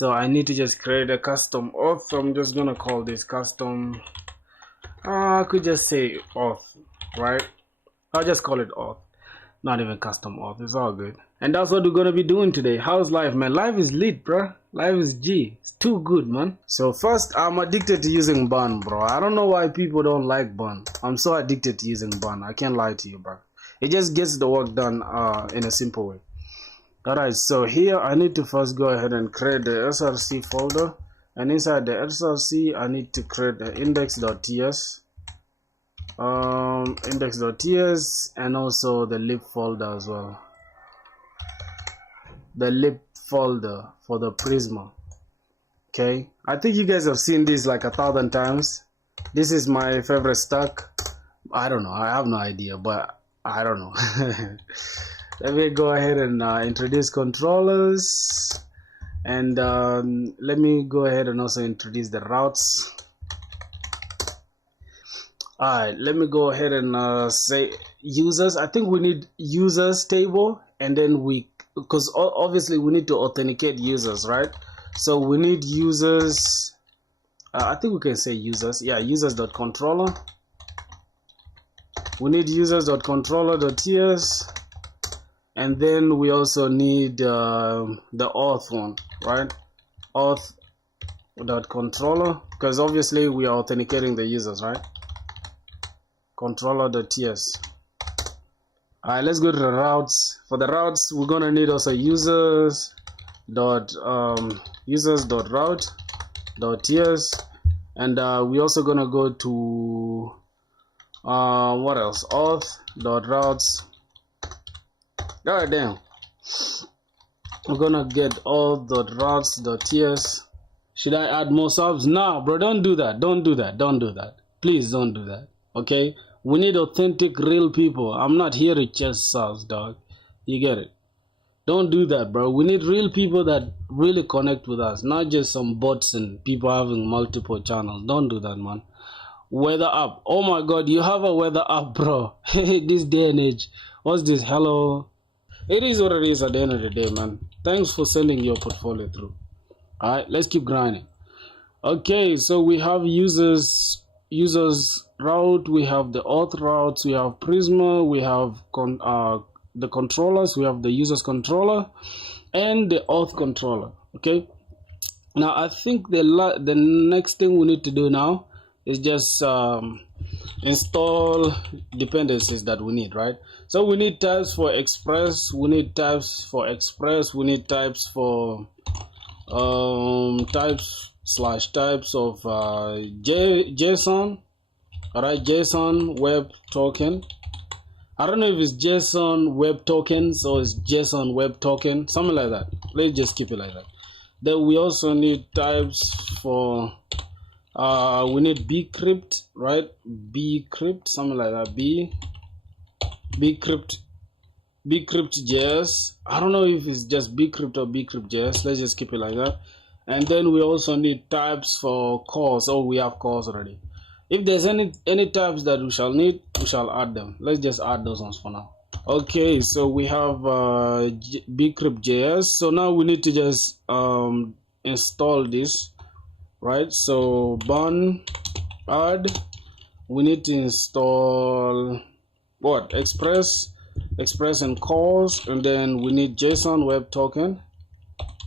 So I need to just create a custom auth. I'm just gonna call this custom. I could just say auth, right? I'll just call it auth. Not even custom auth. It's all good. And that's what we're gonna be doing today. How's life, man? Life is lit, bro. Life is G. It's too good, man. So first, I'm addicted to using bun, bro. I don't know why people don't like bun. I'm so addicted to using bun. I can't lie to you, bro. It just gets the work done in a simple way. Alright, so here I need to first go ahead and create the src folder, and inside the src I need to create the index.ts index.ts and also the lib folder as well, the lib folder for the Prisma. Okay, I think you guys have seen this like 1,000 times. This is my favorite stack. I don't know, I have no idea, but I don't know. Let me go ahead and introduce controllers, and let me go ahead and also introduce the routes. Alright, let me go ahead and say users. I think we need users table, and then because obviously we need to authenticate users, right? So we need users. I think we can say users. Yeah, users.controller. We need users.controller.ts. And then we also need the auth one, right? Auth.controller, because obviously we are authenticating the users, right? Controller.ts. Alright, let's go to the routes. For the routes, we're gonna need also users.route.ts, and we're also gonna go to what else? Auth.routes. God damn. We're gonna get auth.routes.ts. Should I add more subs? Nah, bro, don't do that. Don't do that. Don't do that. Please don't do that. Okay? We need authentic, real people. I'm not here to chase subs, dog. You get it? Don't do that, bro. We need real people that really connect with us, not just some bots and people having multiple channels. Don't do that, man. Weather app. Oh my god, you have a weather app, bro. This day and age. What's this? Hello. It is what it is at the end of the day, man. Thanks for sending your portfolio through. Alright, let's keep grinding. Okay, so we have users route, we have the auth routes, we have Prisma, we have the controllers, we have the users controller and the auth controller. Okay, now I think the next thing we need to do now is just install dependencies that we need, right? So we need types for Express, we need types for Express, we need types for types of JSON. Alright, JSON Web Token. I don't know if it's JSON Web Tokens or it's JSON Web Token, something like that. Let's just keep it like that. Then we also need types for we need bcrypt, right? Bcrypt, something like that. bcrypt.js. I don't know if it's just bcrypt or bcrypt.js. Let's just keep it like that. And then we also need types for calls. Oh, we have calls already. If there's any types that we shall need, we shall add them. Let's just add those ones for now. Okay, so we have bcrypt.js. So now we need to just install this, right? So bun add. We need to install what? Express and calls, and then we need JSON Web Token.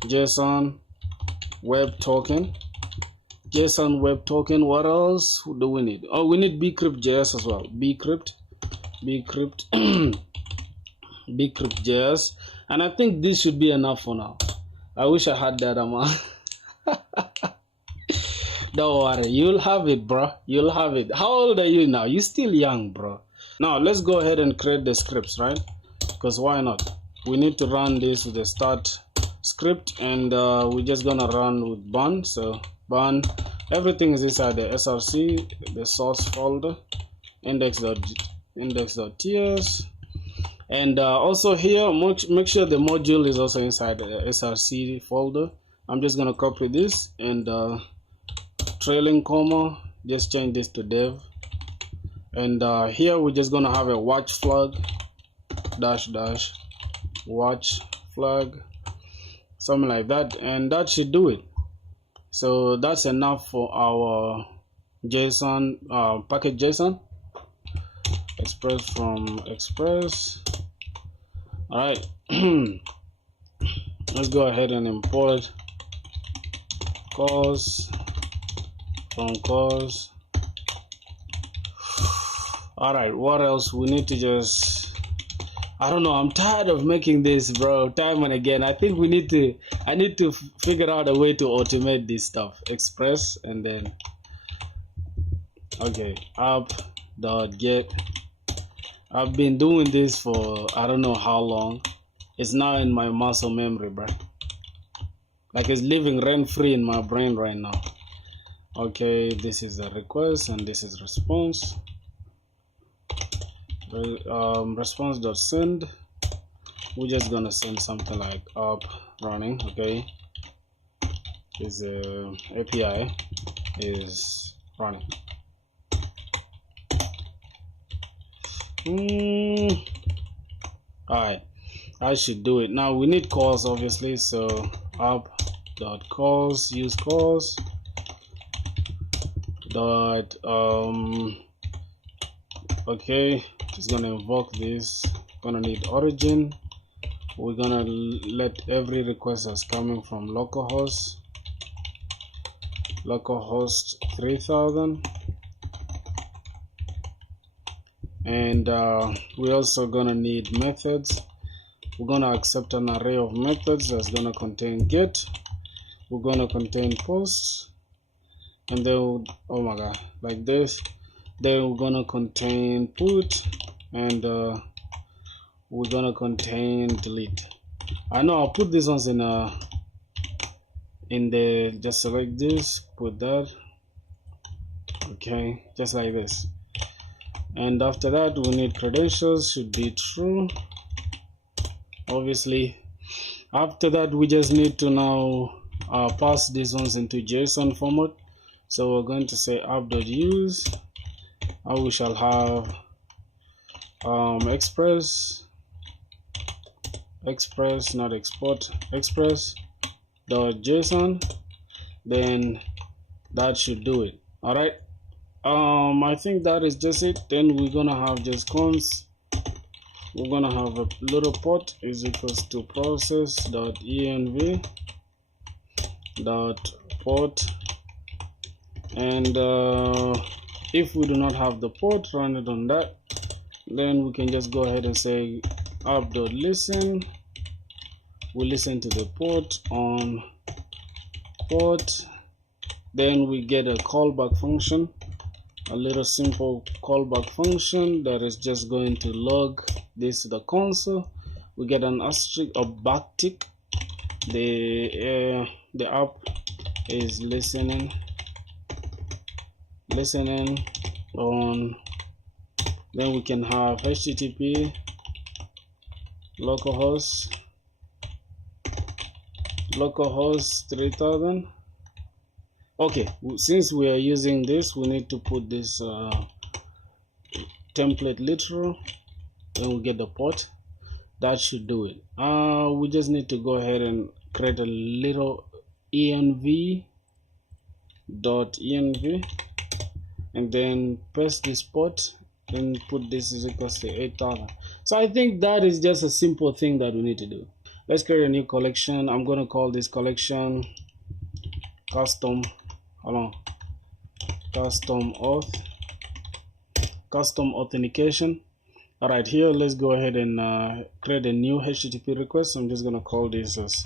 JSON Web Token. What else do we need? Oh, we need bcrypt.js as well. bcrypt.js, and I think this should be enough for now. I wish I had that amount. Don't worry, you'll have it, bro. You'll have it. How old are you now? You're still young, bro. Now let's go ahead and create the scripts, right? Because why not? We need to run this with the start script, and we're just gonna run with bun. So bun, everything is inside the src, the source folder, index.ts, and also here make sure the module is also inside the src folder. I'm just gonna copy this and trailing comma, just change this to dev, and here we're just gonna have a watch flag -- watch flag. something like that, and that should do it. So that's enough for our JSON package JSON express from Express. All right. Let's go ahead and import cause from cause. All right, what else we need to just, I don't know, I'm tired of making this, bro, time and again. I think I need to figure out a way to automate this stuff. Express, and then okay, app.get. I've been doing this for I don't know how long. It's now in my muscle memory, bro. Like it's living rent free in my brain right now. Okay, this is a request and this is response. Response.send. We're just gonna send something like up running. Okay, is API is running. All right, I should do it now. We need calls obviously, so app.calls, use calls dot okay, just gonna invoke this. Gonna need origin. We're gonna let every request that's coming from localhost 3000, and we're also gonna need methods. We're gonna accept an array of methods that's gonna contain get. We're gonna contain post, and then oh my god, like this. Then we're gonna contain put, and we're gonna contain delete. I know I'll put these ones in the, just select this, put that, okay, just like this. And after that we need credentials, should be true obviously. After that we just need to now pass these ones into JSON format. So we're going to say app.use, and we shall have express, not export, express.json. Then that should do it. All right, I think that is just it. Then we're gonna have just cons. We're gonna have a little port is equals to process.env port, and if we do not have the port, run it on that. Then we can just go ahead and say app.listen. We listen to the port on port. Then we get a callback function, a little simple callback function that is just going to log this to the console. We get an asterisk, a backtick. The app is listening on. Then we can have HTTP localhost 3000. Okay, since we are using this, we need to put this template literal. Then we get the port. That should do it. We just need to go ahead and create a little env.env, and then paste this port and put this is equals to 8000. So I think that is just a simple thing that we need to do. Let's create a new collection. I'm going to call this collection custom authentication. All right, here let's go ahead and create a new HTTP request. I'm just going to call this as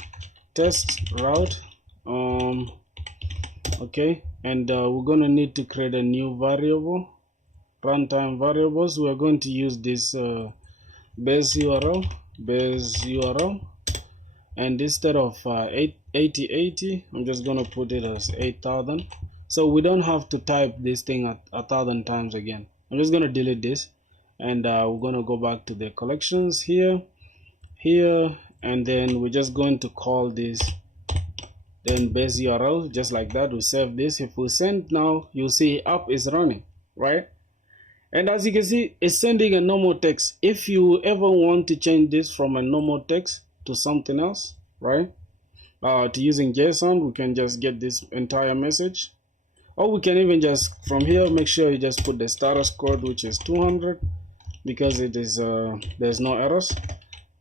test route. Okay, and we're going to need to create a new variable, runtime variables. We are going to use this base URL, and instead of 8080, I'm just going to put it as 8000. So we don't have to type this thing 1,000 times again. I'm just going to delete this, and we're going to go back to the collections here, and then we're just going to call this then base URL, just like that. We save this. If we send now, you'll see app is running, right? And as you can see, it's sending a normal text. If you ever want to change this from a normal text to something else, right, to using JSON, we can just get this entire message, or we can even just from here make sure you just put the status code, which is 200, because it is there's no errors.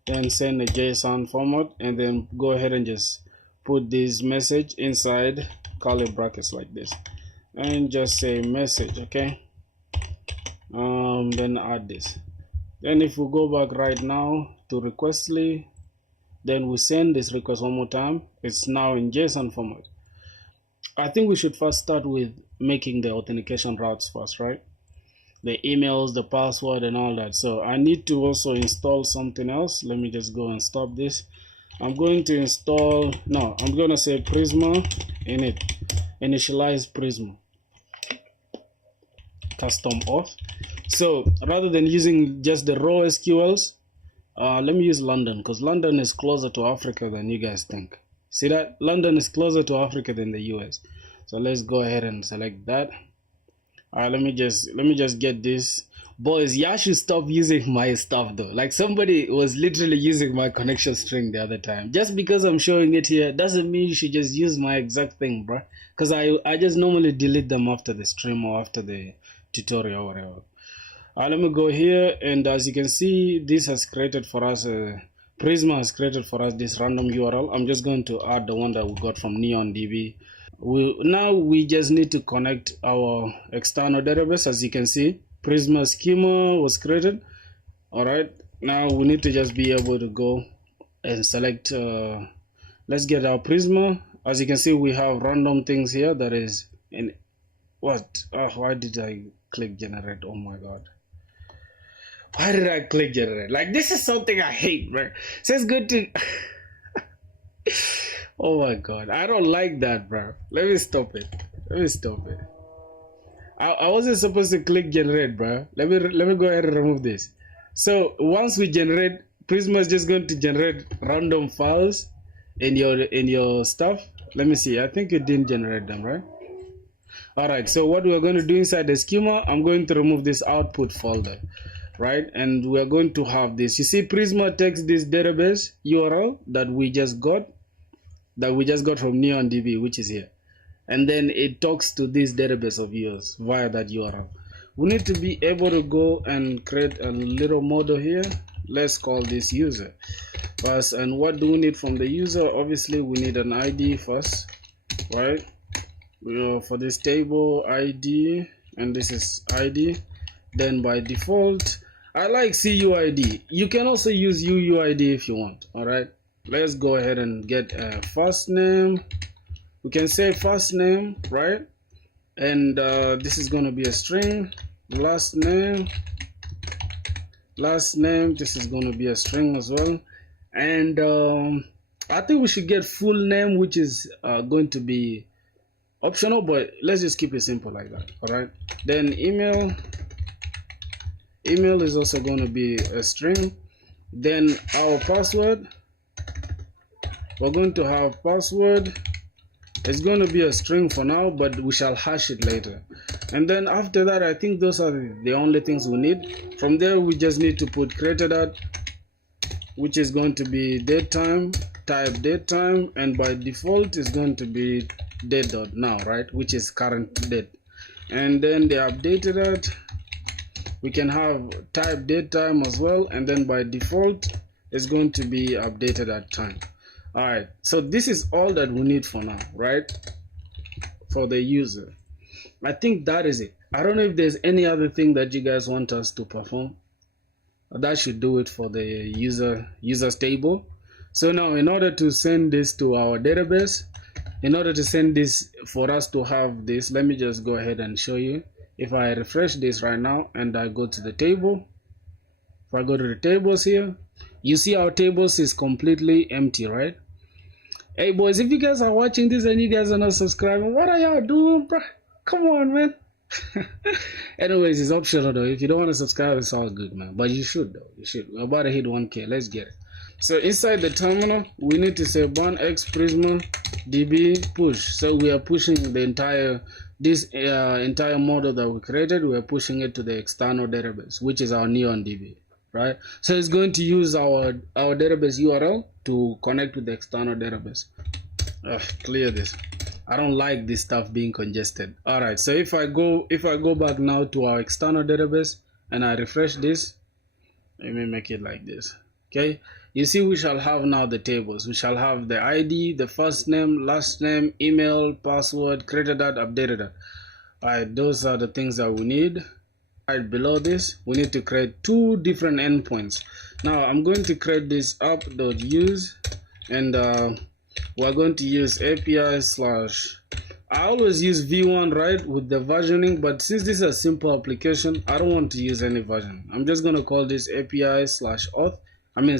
Then send a JSON format, and then go ahead and just put this message inside curly brackets like this, and just say message. Okay, then add this. Then if we go back right now to requestly, then we send this request one more time. It's now in JSON format. I think we should first start with making the authentication routes first, right? The emails, the password, and all that. So I need to also install something else. Let me just go and stop this. I'm going to install, no, I'm going to say Prisma init, initialize Prisma, custom auth. So rather than using just the raw SQLs, let me use London, because London is closer to Africa than you guys think. See that? London is closer to Africa than the US. So let's go ahead and select that. All right, let me just get this. Boys, y'all should stop using my stuff though. Like, somebody was literally using my connection string the other time. Just because I'm showing it here doesn't mean you should just use my exact thing, bro. Because I just normally delete them after the stream or after the tutorial or whatever. Let me go here, and as you can see, this has created for us Prisma has created for us this random URL. I'm just going to add the one that we got from NeonDB. Now we just need to connect our external database. As you can see, Prisma schema was created. All right, now we need to just be able to go and select. Let's get our Prisma. As you can see, we have random things here. That is in what? Oh, why did I click generate? Oh my god. Why did I click generate? Like, this is something I hate, bro. So it's good to... Oh my god. I don't like that, bro. Let me stop it. I wasn't supposed to click generate, bro. Let me go ahead and remove this. So once we generate, Prisma is just going to generate random files in your stuff. Let me see. I think it didn't generate them, right? Alright, so what we're going to do inside the schema, I'm going to remove this output folder. Right, and we are going to have this. You see, Prisma takes this database URL that we just got from NeonDB, which is here, and then it talks to this database of yours via that URL. We need to be able to go and create a little model here. Let's call this user first. And what do we need from the user? Obviously, we need an ID first, right? For this table ID, and this is ID. Then by default, I like CUID. You can also use UUID if you want. All right, let's go ahead and get a first name. We can say first name, right? And this is going to be a string. Last name, this is going to be a string as well. And I think we should get full name, which is going to be optional, but let's just keep it simple like that. All right, then email is also going to be a string. Then our password, we're going to have password. It's going to be a string for now, but we shall hash it later. And then after that, I think those are the only things we need. From there, we just need to put created at, which is going to be datetime, type datetime, and by default is going to be date.now, right, which is current date. And then the updated at, we can have type datetime as well, and then by default is going to be updated at time. All right, so this is all that we need for now, right, for the user. I think that is it. I don't know if there's any other thing that you guys want us to perform. That should do it for the users table. So now, in order to send this to our database, in order to send this for us to have this, let me just go ahead and show you. If I refresh this right now and I go to the table, if I go to the tables here, you see our tables is completely empty, right? Hey boys, if you guys are watching this and you guys are not subscribing, what are y'all doing, bro? Come on, man. Anyways, it's optional though. If you don't want to subscribe, it's all good, man. But you should though. You should. We're about to hit 1K. Let's get it. So inside the terminal, we need to say burn x prisma db push. So we are pushing the entire entire model that we created. We are pushing it to the external database, which is our NeonDB, right? So it's going to use our database URL to connect with the external database. Clear this. I don't like this stuff being congested. All right, so if I go back now to our external database and I refresh this, let me make it like this. Okay, you see we shall have now the tables. We shall have the ID, the first name, last name, email, password, created that, updated that. All right, those are the things that we need. Right below this, we need to create two different endpoints. Now I'm going to create this app.use, and we're going to use API slash. I always use v1, right, with the versioning, but since this is a simple application, I don't want to use any version. I'm just going to call this API slash auth. I mean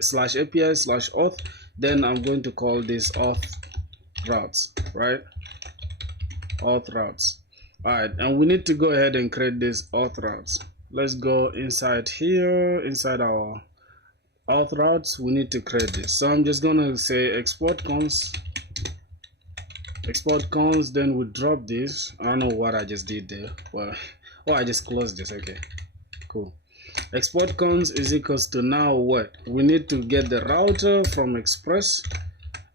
slash API slash auth. Then I'm going to call this auth routes, right? Auth routes. All right, and we need to go ahead and create this auth routes. Let's go inside here, inside our auth routes. We need to create this. So I'm just going to say export cons, then we drop this. I don't know what I just did there. Well, oh, I just closed this. Okay, cool. Export cons is equals to now what? We need to get the router from Express,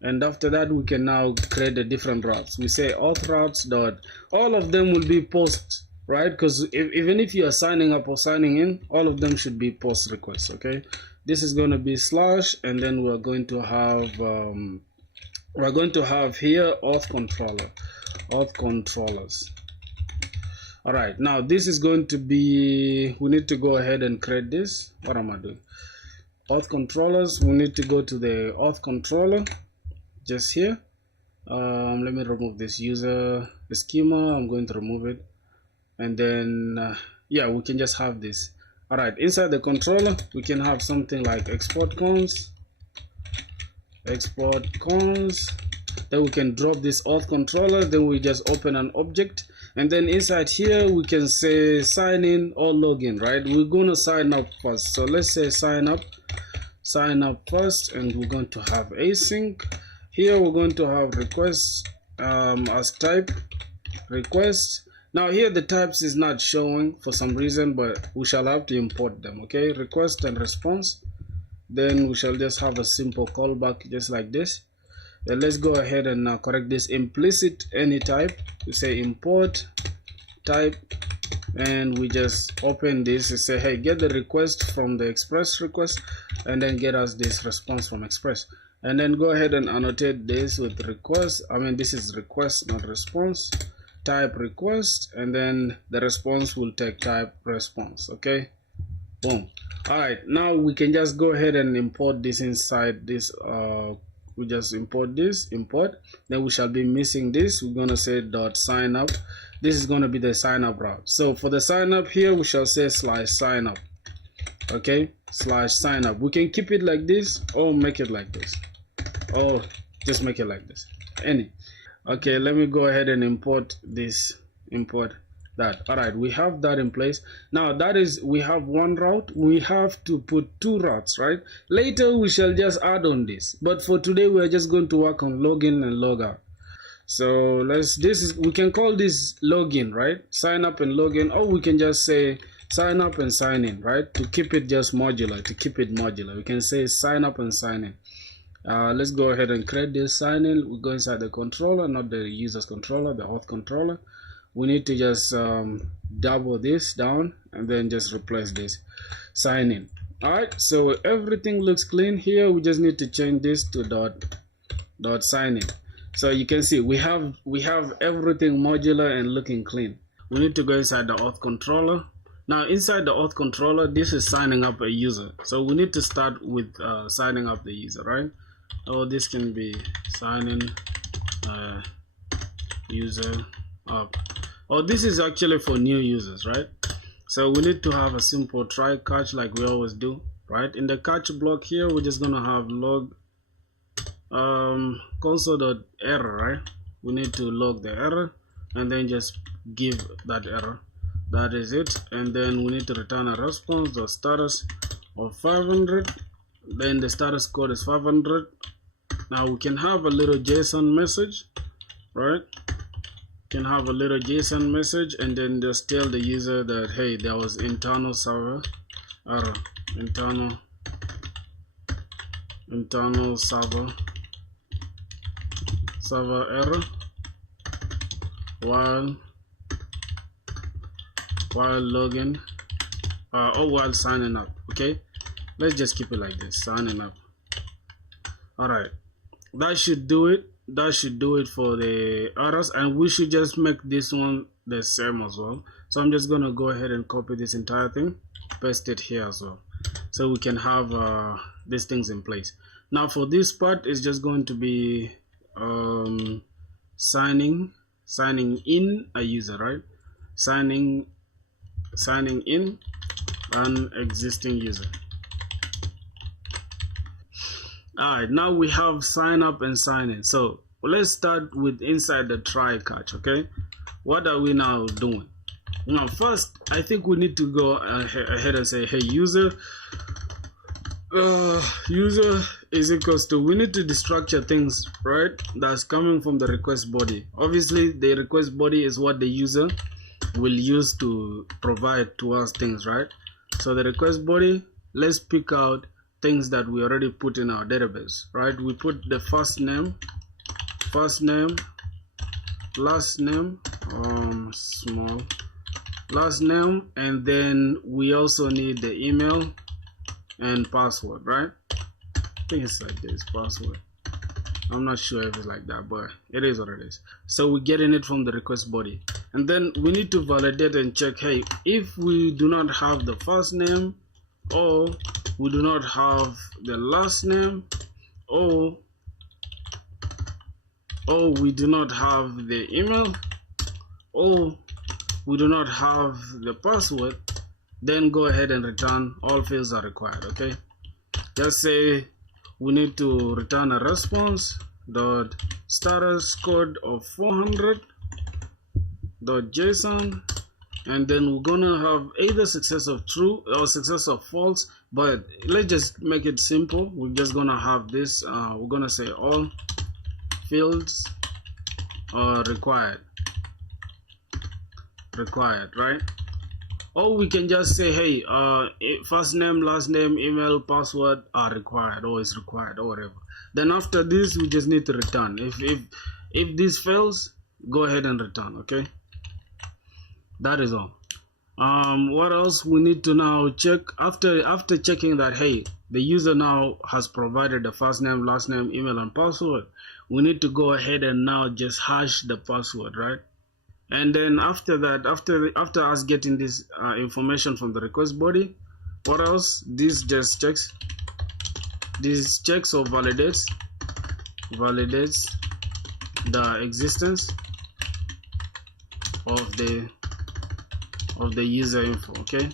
and after that we can now create the different routes. We say auth routes dot, all of them will be post, right? Because even if you are signing up or signing in, all of them should be post requests. Okay, this is going to be slash, and then we're going to have here auth controllers. All right, now this is going to be, we need to go ahead and create this. What am I doing? Auth controllers. We need to go to the auth controller just here. Let me remove this user schema. I'm going to remove it, and then yeah, we can just have this. All right, inside the controller we can have something like export cons, then we can drop this auth controller, then we just open an object, and then inside here we can say sign in or login, right? We're going to sign up first, so let's say sign up first, and we're going to have async. Here we're going to have request as type request. Now here the types is not showing for some reason, but we shall have to import them. Okay, request and response. Then we shall just have a simple callback just like this. Then let's go ahead and now correct this implicit any type. We say import type, and we just open this and say, hey, get the request from the Express request, and then get us this response from Express. And then go ahead and annotate this with request. I mean, this is request, not response. Type request, and then the response will take type response. Okay, boom. All right, now we can just go ahead and import this inside this. We just import this, then we shall be missing this. We're gonna say dot sign up. This is gonna be the sign up route. So for the sign up here, we shall say slash sign up. Okay, slash sign up. We can keep it like this or make it like this, or just make it like this, any. Okay, let me go ahead and import this, import that. All right, we have that in place. Now that is, we have one route. We have to put two routes, right? Later we shall just add on this, but for today we are just going to work on login and log out. So we can call this login, right? Sign up and login, or we can just say sign up and sign in, right? To keep it just modular, we can say sign up and sign in. Let's go ahead and create this sign in. We go inside the controller, not the user's controller, the auth controller. We need to just double this down and then just replace this sign in. All right, so everything looks clean here. We just need to change this to dot sign in. So you can see we have everything modular and looking clean. We need to go inside the auth controller. Now inside the auth controller, this is signing up a user. So we need to start with signing up the user, right? Oh, this can be sign in user up. Oh, this is actually for new users, right? So we need to have a simple try catch like we always do, right? In the catch block here, we're just gonna have log console.error, right? We need to log the error and then just give that error. That is it. And then we need to return a response, the status of 500. Then the status code is 500. Now we can have a little JSON message, right? Can have a little JSON message and then just tell the user that, hey, there was internal server error, internal server server error while logging or while signing up. Okay, let's just keep it like this, signing up. All right, that should do it. That should do it for the errors, and we should just make this one the same as well. So I'm just gonna go ahead and copy this entire thing, paste it here as well, so we can have these things in place. Now for this part, it's just going to be signing in a user, right? Signing in an existing user. Alright, now we have sign up and sign in. So let's start with inside the try catch. Okay, what are we now doing? Now first, I think we need to go ahead and say, hey, user is equals to, we need to destructure things, right, that's coming from the request body. Obviously the request body is what the user will use to provide to us things, right? So the request body, let's pick out things that we already put in our database, right? We put the first name, last name, small last name, and then we also need the email and password, right? I think it's like this, password. I'm not sure if it's like that, but it is what it is. So we're getting it from the request body, and then we need to validate and check, hey, if we do not have the first name, or we do not have the last name, or we do not have the email, or we do not have the password, then go ahead and return all fields are required. Okay, just say we need to return a response dot status code of 400 dot JSON, and then we're gonna have either success of true or success of false, but let's just make it simple. We're just gonna have this, we're gonna say all fields are required, right? Or we can just say, hey, first name, last name, email, password are required, or is required, or whatever. Then after this, we just need to return. If this fails, go ahead and return. Okay, that is all. What else we need to now check after checking that, hey, the user now has provided the first name, last name, email, and password. We need to go ahead and now just hash the password, right? And then after that, after us getting this information from the request body, what else? This just checks. This checks or validates the existence of the user info. Okay,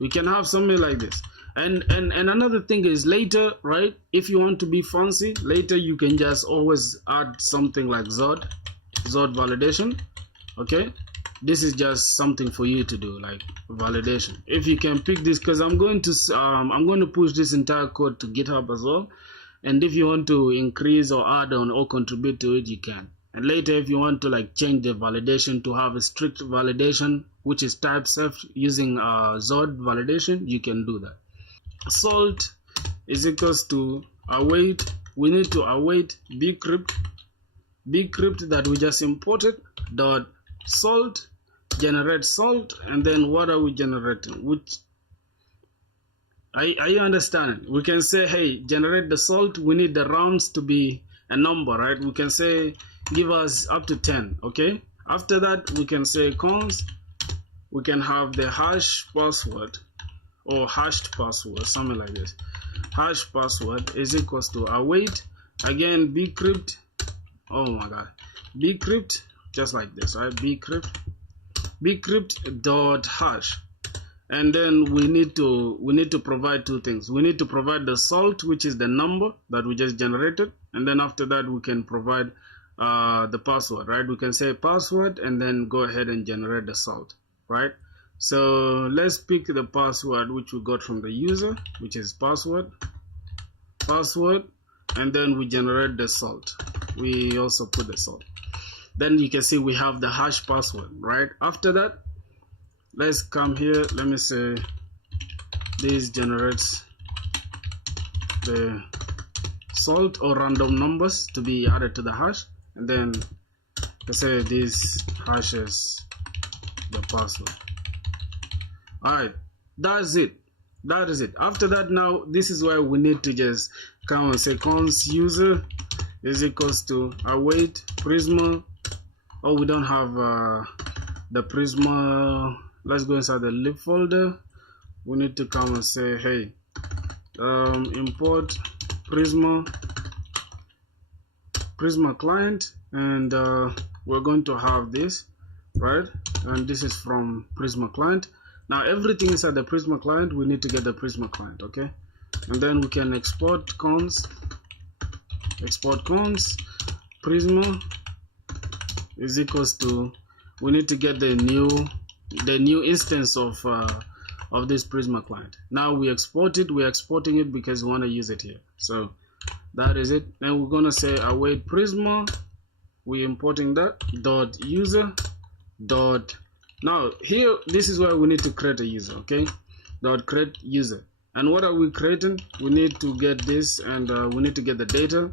we can have something like this. And another thing is, later, right, if you want to be fancy, later you can just always add something like Zod validation. Okay, this is just something for you to do, like validation. If you can pick this, because I'm going to push this entire code to GitHub as well, and if you want to increase or add on or contribute to it, you can. And later, if you want to like change the validation to have a strict validation, which is type safe using Zod validation, you can do that. Salt is equals to await. We need to await bcrypt that we just imported dot salt, generate salt, and then what are we generating? Which are you understanding? We can say, hey, generate the salt. We need the rounds to be a number, right? We can say give us up to 10. Okay, after that we can say const, we can have the hash password or hashed password, something like this. Hash password is equals to await, again bcrypt, oh my god, bcrypt, just like this, right? bcrypt dot hash, and then we need to provide two things. We need to provide the salt, which is the number that we just generated, and then after that we can provide the password, right? We can say password and then go ahead and generate the salt, right? So let's pick the password which we got from the user, which is password, and then we generate the salt. We also put the salt. Then you can see we have the hash password, right? After that, let's come here. Let me say this generates the salt or random numbers to be added to the hash, and then let's say this hashes the password. Alright, that's it. That is it. After that, now this is where we need to just come and say const user is equals to await Prisma. Oh, we don't have the Prisma. Let's go inside the lib folder. We need to come and say, hey, import Prisma client, and we're going to have this, right? And this is from Prisma client. Now everything is at the Prisma client. We need to get the Prisma client, okay? And then we can export const Prisma is equals to, we need to get the new instance of this Prisma client. Now we export it. We're exporting it because we want to use it here. So that is it. And we're gonna say await Prisma. We're importing that dot user dot. Now here, this is where we need to create a user, okay? Dot create user. And what are we creating? We need to get this, and we need to get the data.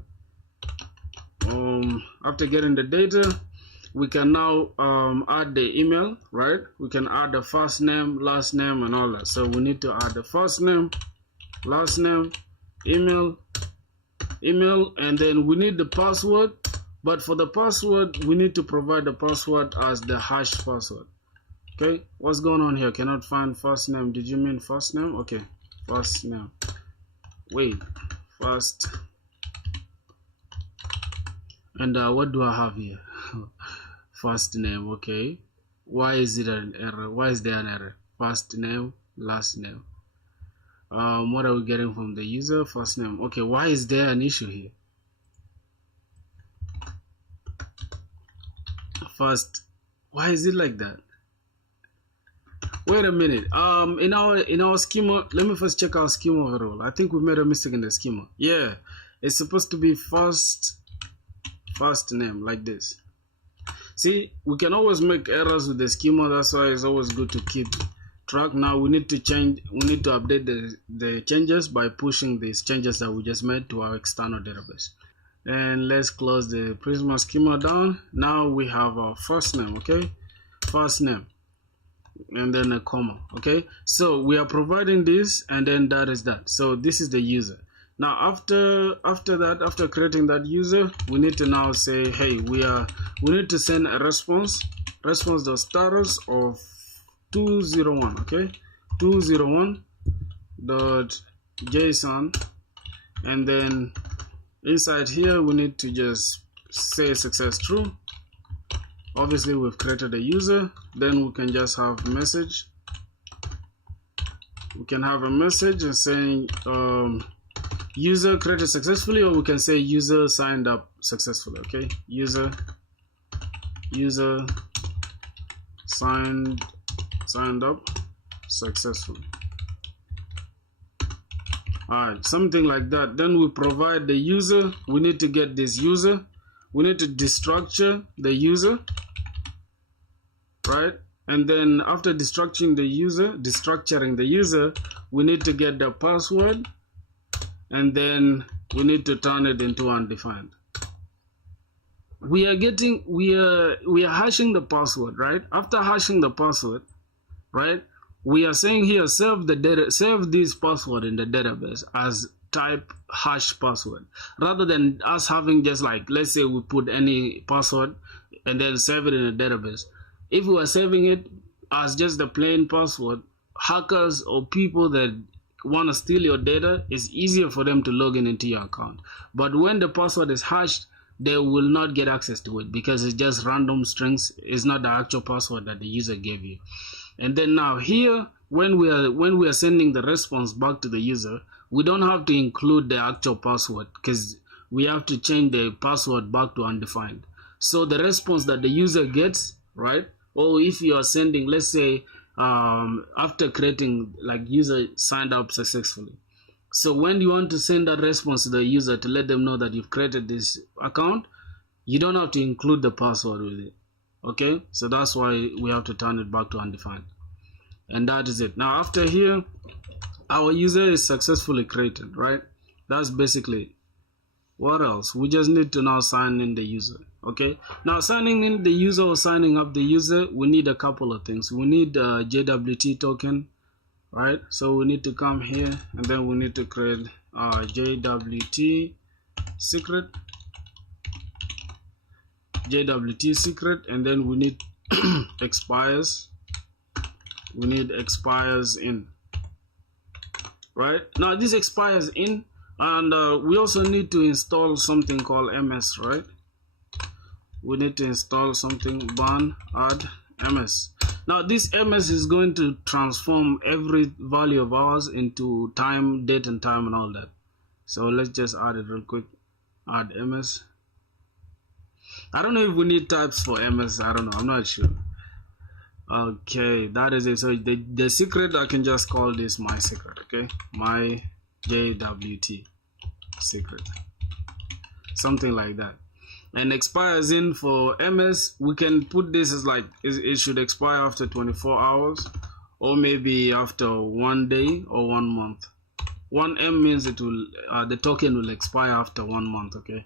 After getting the data, we can now add the email, right? We can add the first name, last name, and all that. So we need to add the first name, last name, email, and then we need the password. But for the password, we need to provide the password as the hash password. Okay, what's going on here? Cannot find first name. Did you mean first name? Okay, first name. Wait, first. And what do I have here? First name. Okay, why is it an error? Why is there an error? First name, last name. What are we getting from the user? First name. Okay, why is there an issue here? First, why is it like that? Wait a minute. In our schema, let me first check our schema overall. I think we made a mistake in the schema. Yeah, it's supposed to be first name like this. See, we can always make errors with the schema. That's why it's always good to keep track. Now we need to change. We need to update the changes by pushing these changes that we just made to our external database. And let's close the Prisma schema down. Now we have our first name. Okay, first name, and then a comma. Okay, so we are providing this, and then that is that. So this is the user. Now after that, after creating that user, we need to now say, hey, we need to send a response the status of 201. Okay, 201 dot JSON, and then inside here we need to just say success true. Obviously we've created a user. Then we can just have a message. We can have a message saying user created successfully, or we can say user signed up successfully. Okay, user signed up successfully. Alright, something like that. Then we provide the user. We need to get this user. We need to destructure the user, right? And then after destructuring the user, we need to get the password, and then we need to turn it into undefined. We are hashing the password, right? After hashing the password, right, we are saying here save this password in the database as type hash password, rather than us having just like, let's say we put any password and then save it in a database. If we are saving it as just the plain password, hackers or people that want to steal your data, it's easier for them to log in into your account. But when the password is hashed, they will not get access to it because it's just random strings. It's not the actual password that the user gave you. And then now here, when we are sending the response back to the user, we don't have to include the actual password because we have to change the password back to undefined. So the response that the user gets, right? Or if you are sending, let's say, after creating, like, user signed up successfully. So when you want to send that response to the user to let them know that you've created this account, you don't have to include the password with it. Okay, so that's why we have to turn it back to undefined. And that is it. Now after here, our user is successfully created, right? That's basically it. What else? We just need to now sign in the user. Okay, now signing in the user or signing up the user, we need a couple of things. We need a JWT token, right? So we need to come here and then we need to create JWT secret, and then we need expires. We need expires in, right? Now this expires in, and we also need to install something called ms, right? We need to install something ban add ms. Now this ms is going to transform every value of ours into time, date and time and all that. So let's just add it real quick. Add ms. I don't know if we need types for ms. I don't know, I'm not sure. Okay, that is it. So the secret, I can just call this my secret. Okay, my JWT secret, something like that. And expires in for ms, we can put this as like it should expire after 24 hours or maybe after 1 day or 1 month. 1M means it will the token will expire after 1 month. Okay,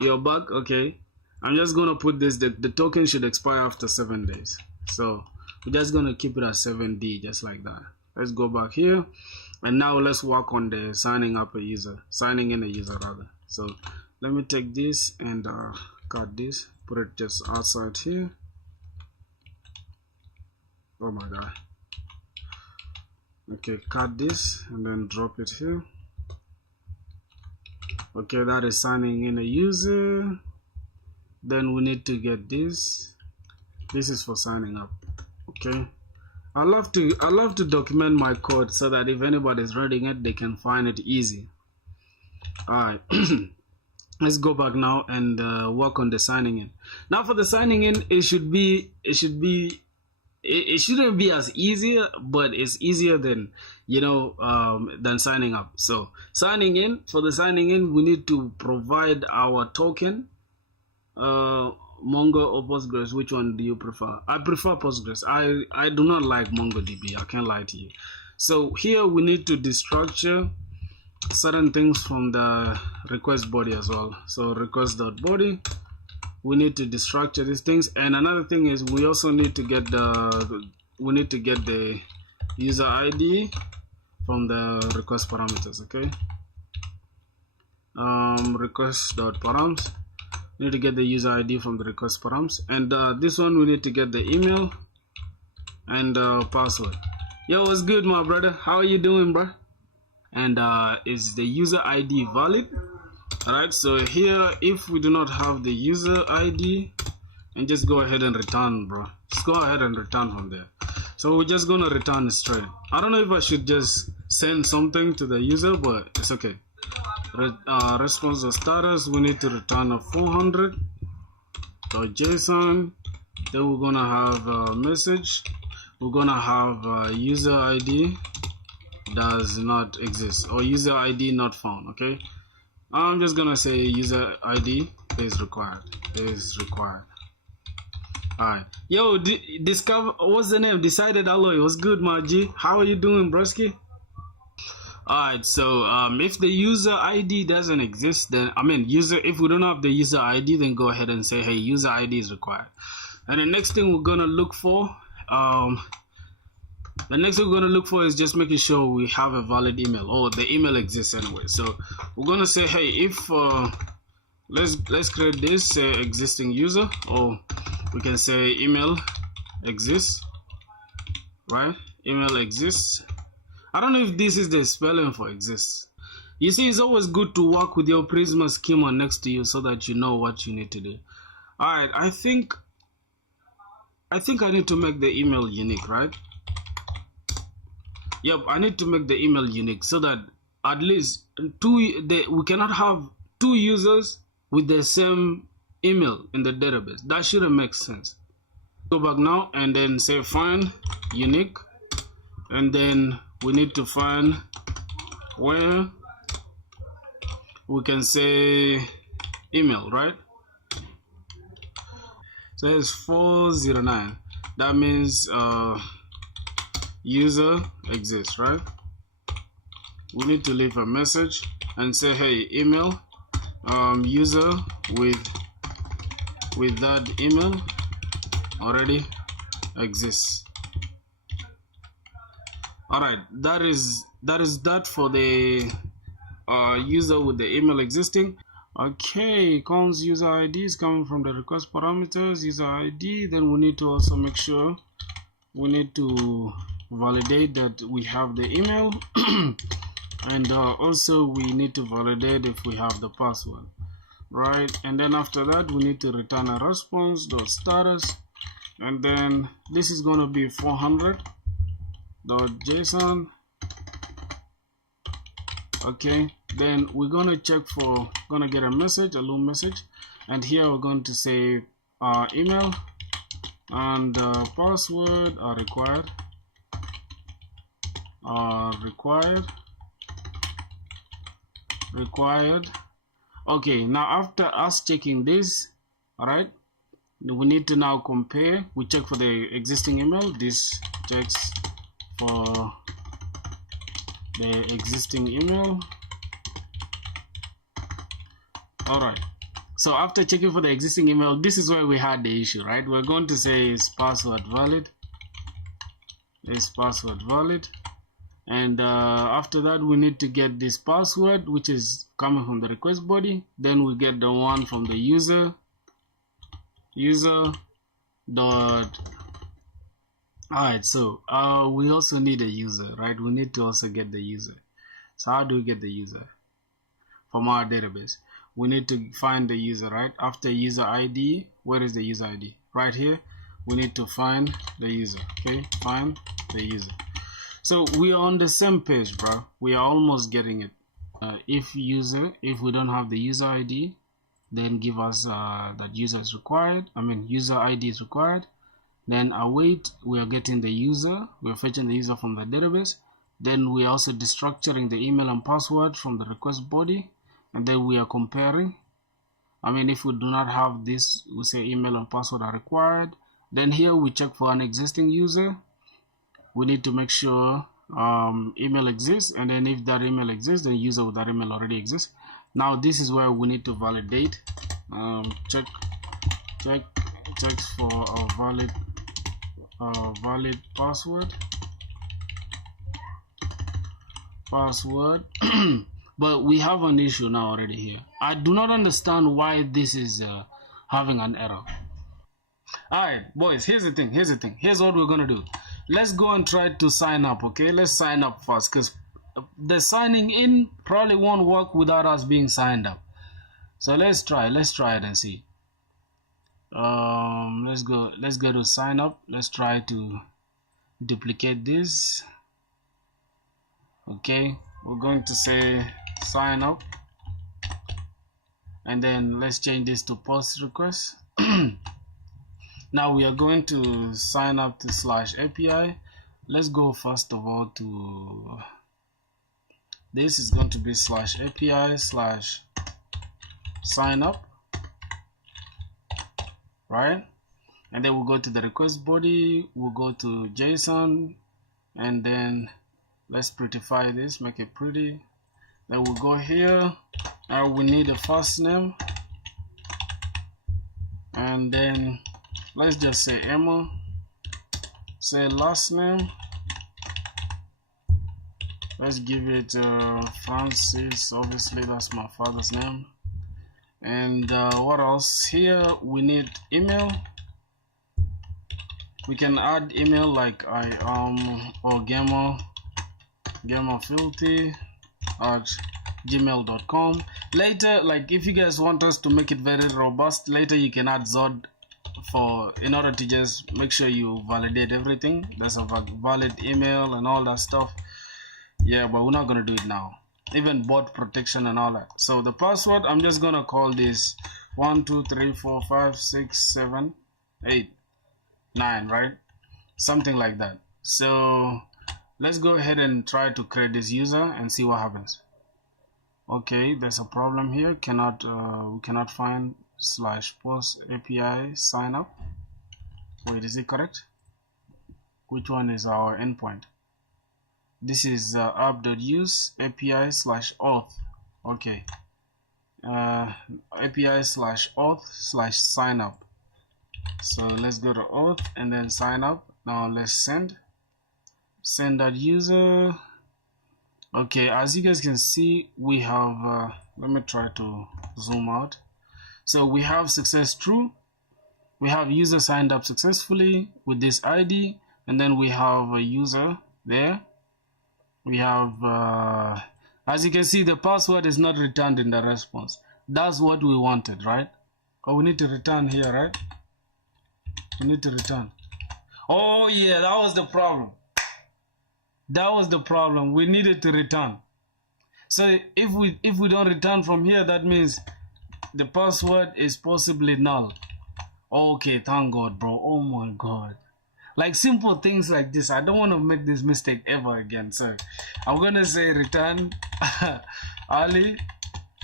you're back. Okay, I'm just gonna put this, the token should expire after 7 days. So we're just gonna keep it at 7D, just like that. Let's go back here, and now let's work on the signing in a user rather. So let me take this and cut this, put it just outside here. Oh my god. Okay, cut this and then drop it here. Okay, that is signing in a user. Then we need to get this. This is for signing up. Okay, I love to document my code so that if anybody is reading it, they can find it easy. All right. Let's go back now and work on the signing in. Now for the signing in, it shouldn't be as easy, but it's easier than, you know, than signing up. So signing in, for the signing in, we need to provide our token. Mongo or Postgres, which one do you prefer? I prefer Postgres. I do not like MongoDB, I can't lie to you. So here we need to destructure certain things from the request body as well. So request.body, we need to destructure these things. And another thing is we also need to get the user ID from the request parameters. Okay, request.params, need to get the user ID from the request params, and this one we need to get the email and password. Yo, what's good, my brother? How are you doing, bro? And is the user ID valid? Alright, so here if we do not have the user ID, and just go ahead and return, bro. Just go ahead and return from there. So we're just gonna return straight. I don't know if I should just send something to the user, but it's okay. Response or status, we need to return a 400.json. Then we're gonna have a message. We're gonna have user ID does not exist, or user ID not found. Okay, I'm just gonna say user ID is required. Alright, yo, discover, what's the name? Decided Alloy, what's good, my G? How are you doing, broski? Alright, so if the user ID doesn't exist, then if we don't have the user ID, then go ahead and say, hey, user ID is required. And the next thing we're gonna look for, is just making sure we have a valid email, or the email exists anyway. So we're gonna say, hey, if let's create this existing user, or we can say email exists, right? Email exists. I don't know if this is the spelling for exists. You see, it's always good to work with your Prisma schema next to you so that you know what you need to do. Alright, I think I need to make the email unique, right? Yep, I need to make the email unique so that at least we cannot have two users with the same email in the database. That shouldn't make sense. Go back now and then say find unique, and then we need to find where we can say email, right? So it's 409. That means user exists, right? we need to leave a message and say, hey, email user with that email already exists. All right, that is that for the user with the email existing. Okay, cons user ID is coming from the request parameters user ID. Then we need to also make sure we need to validate that we have the email and also we need to validate if we have the password, right? And then after that we need to return a response.status, and then this is going to be 400.json. okay, then we're going to check for, gonna get a message, a loop message, and here we're going to say email and password are required. Okay, now after us checking this, all right, we need to now compare. We check for the existing email. This checks for the existing email. All right, so after checking for the existing email, this is where we had the issue, right? We're going to say is password valid, and after that we need to get this password which is coming from the request body. Then we get the one from the user dot. Alright, so we also need a user, right? We need to also get the user. So how do we get the user from our database? We need to find the user, right? After user ID, where is the user ID? Right here, we need to find the user. Okay, find the user. So we are on the same page, bro. We are almost getting it. If we don't have the user ID, then give us that user is required. User ID is required. Then await, we are getting the user. We are fetching the user from the database. Then we are also destructuring the email and password from the request body. And then we are comparing. If we do not have this, we say email and password are required. Then here we check for an existing user. We need to make sure email exists, and then if that email exists, the user with that email already exists. Now this is where we need to validate. Checks for a valid password. But we have an issue now already here. I do not understand why this is having an error. Alright, boys, here's the thing. Here's what we're gonna do. Let's go and try to sign up, okay? Let's sign up first, because the signing in probably won't work without us being signed up. So let's try it and see. Let's go to sign up. Let's try to duplicate this. Okay, we're going to say sign up, and then let's change this to post request. Now we are going to sign up to /API. Let's go first of all to this is going to be /API/sign up, right? And then we'll go to the request body, we'll go to JSON, and then let's prettify this, make it pretty. Then we'll go here, we need a first name, and then let's just say Emma. Say last name, let's give it Francis, obviously that's my father's name. And what else? Here we need email. We can add email like I am or gamerfilthy@gmail.com. Later, like if you guys want us to make it very robust, later you can add Zod in order to just make sure you validate everything. That's a valid email and all that stuff. Yeah, but we're not gonna do it now. Even bot protection and all that. So the password, I'm just gonna call this 1 2 3 4 5 6 7 8 9, right? Something like that. So let's go ahead and try to create this user and see what happens. Okay, there's a problem here. We cannot find /post API sign up. Wait, is it correct? Which one is our endpoint? This is app.use API/auth. Okay, API/auth/signup. So let's go to auth and then sign up. Now let's send that user. Okay, as you guys can see, we have let me try to zoom out. So we have success true. We have user signed up successfully with this ID, and then we have a user there. We have as you can see, the password is not returned in the response. That's what we wanted, right? Oh, we need to return here, right? We need to return. Oh yeah, that was the problem. That was the problem. We needed to return. So if we don't return from here, that means the password is possibly null. Okay, thank God, bro. Oh my God. Like simple things like this, I don't want to make this mistake ever again. So I'm gonna say return early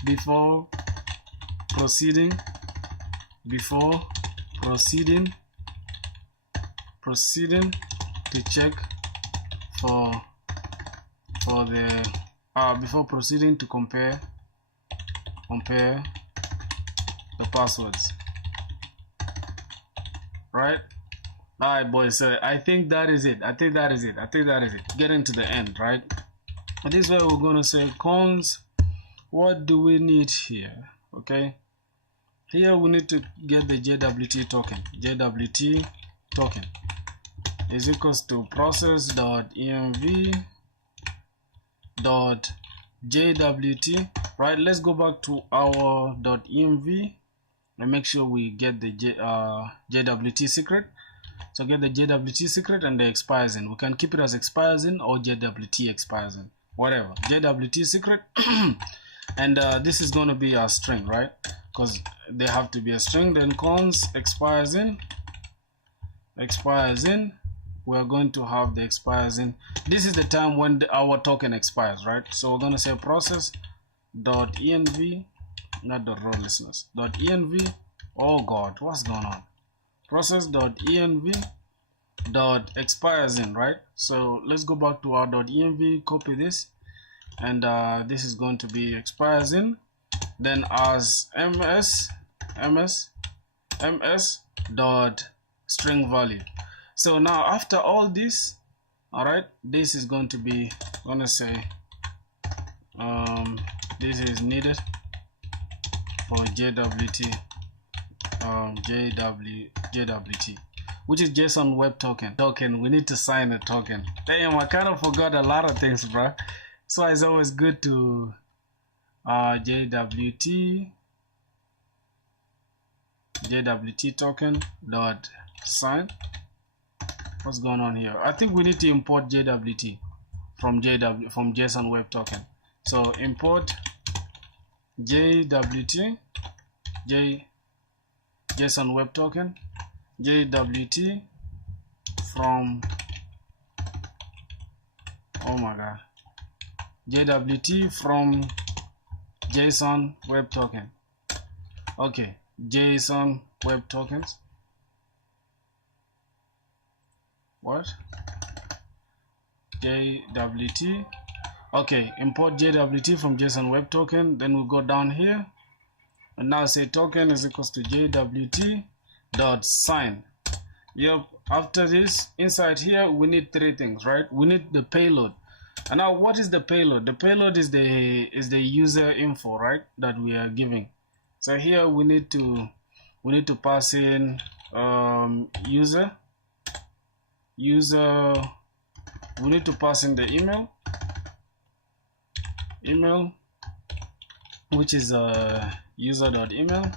before proceeding to check for the before proceeding to compare the passwords, right? Alright boys, so I think that is it. Getting to the end, right? This is where we're gonna say cons. What do we need here? Okay, here we need to get the JWT token. JWT token is equals to process.env.jwt. Right, let's go back to our .env and make sure we get the JWT secret. So get the JWT secret and the expires in. We can keep it as expires in or JWT expires in, whatever. JWT secret and this is going to be a string, right? Because they have to be a string. Then cons expires in. We're going to have the expires in. This is the time when our token expires, right? So we're going to say process.env, not the raw listeners, .env. Oh God, what's going on? Process.env.expires in, right? So let's go back to our .env, copy this, and this is going to be expires in, then as ms dot string value. So now after all this, all right, this is going to be, I'm gonna say this is needed for JWT, JWT, which is JSON Web Token. We need to sign a token. Damn, I kind of forgot a lot of things, bro. So it's always good to JWT token dot sign. What's going on here? I think we need to import JWT from JSON Web Token. So import JWT JSON Web Token JWT from, oh my God, JWT from JSON Web Token. Okay, JSON Web Tokens. What? JWT. Okay, import JWT from JSON Web Token. Then we go down here and now say token is equals to JWT dot sign. Yep. After this, inside here we need three things, right? We need the payload. And now what is the payload? The payload is the user info, right, that we are giving. So here we need to pass in user. We need to pass in the email, which is user.email,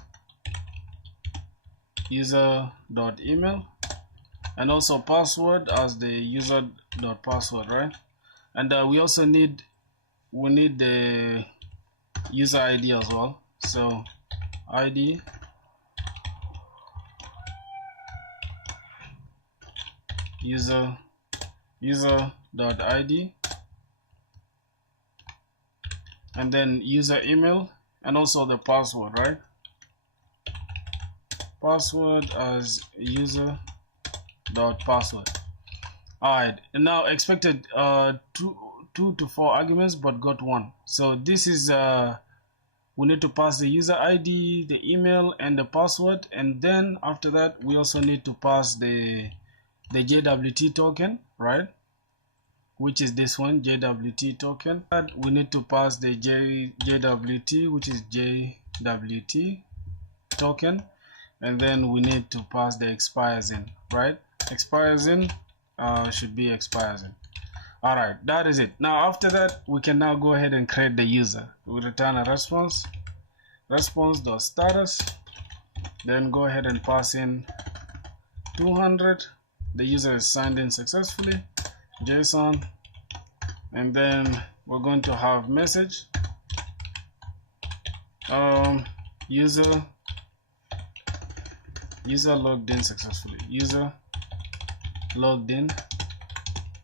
and also password as the user.password, right? And we also need the user ID as well. So ID user.id, and then user email, and also the password, right? Password as user.password. Alright, and now expected 2 to 4 arguments but got 1. So this is we need to pass the user ID, the email, and the password, and then after that we also need to pass the JWT token, right? Which is this one, JWT token. And we need to pass the JWT, which is JWT token, and then we need to pass the expires in, right? Expires in should be expires in. All right, that is it. Now after that, we can now go ahead and create the user. We return a response, response.status, then go ahead and pass in 200. The user is signed in successfully, JSON, and then we're going to have message user logged in successfully, user logged in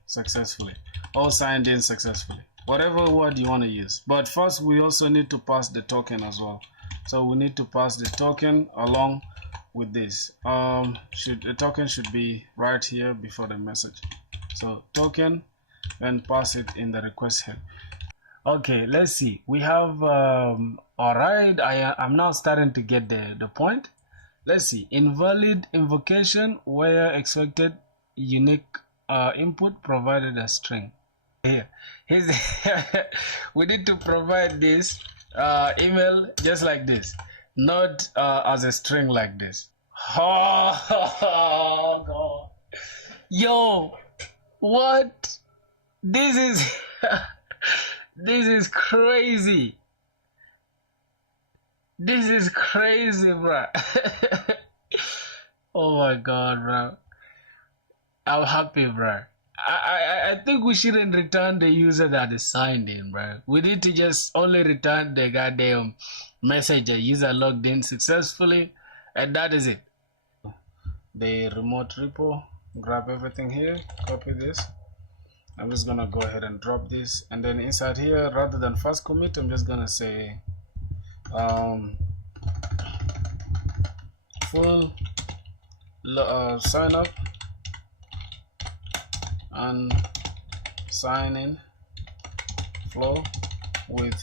successfully, or signed in successfully, whatever word you want to use. But first we also need to pass the token as well, so we need to pass the token along with this. The token should be right here before the message, so token, and pass it in the request head. Okay, let's see, we have all right, I'm now starting to get the point. Let's see, invalid invocation where expected unique input provided a string. Here we need to provide this email just like this, not as a string like this. Oh God, yo, what? This is this is crazy. This is crazy, bro. Oh my God, bro. I'm happy, bro. I think we shouldn't return the user that is signed in, bro. We need to just only return the goddamn message, a user logged in successfully, and that is it. The remote repo, grab everything here, copy this. I'm just gonna go ahead and drop this, and then inside here, rather than first commit, I'm just gonna say full sign up and sign in flow with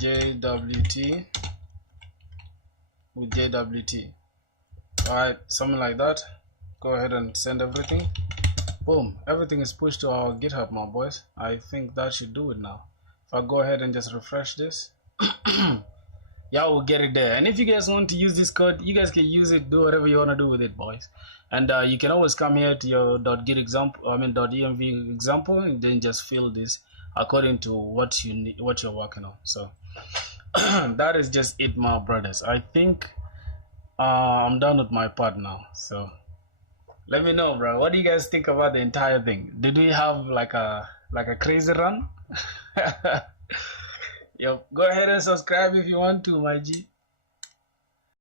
JWT, all right, something like that. Go ahead and send everything. Boom, everything is pushed to our GitHub, my boys. I think that should do it now. If I go ahead and just refresh this, y'all will get it there. And if you guys want to use this code, you guys can use it, do whatever you want to do with it, boys. And you can always come here to your .git example, .env example, and then just fill this according to what you need, what you're working on. So that is just it, my brothers. I think I'm done with my part now. So let me know, bro. What do you guys think about the entire thing? Did we have like a crazy run? Yo, go ahead and subscribe if you want to, my G.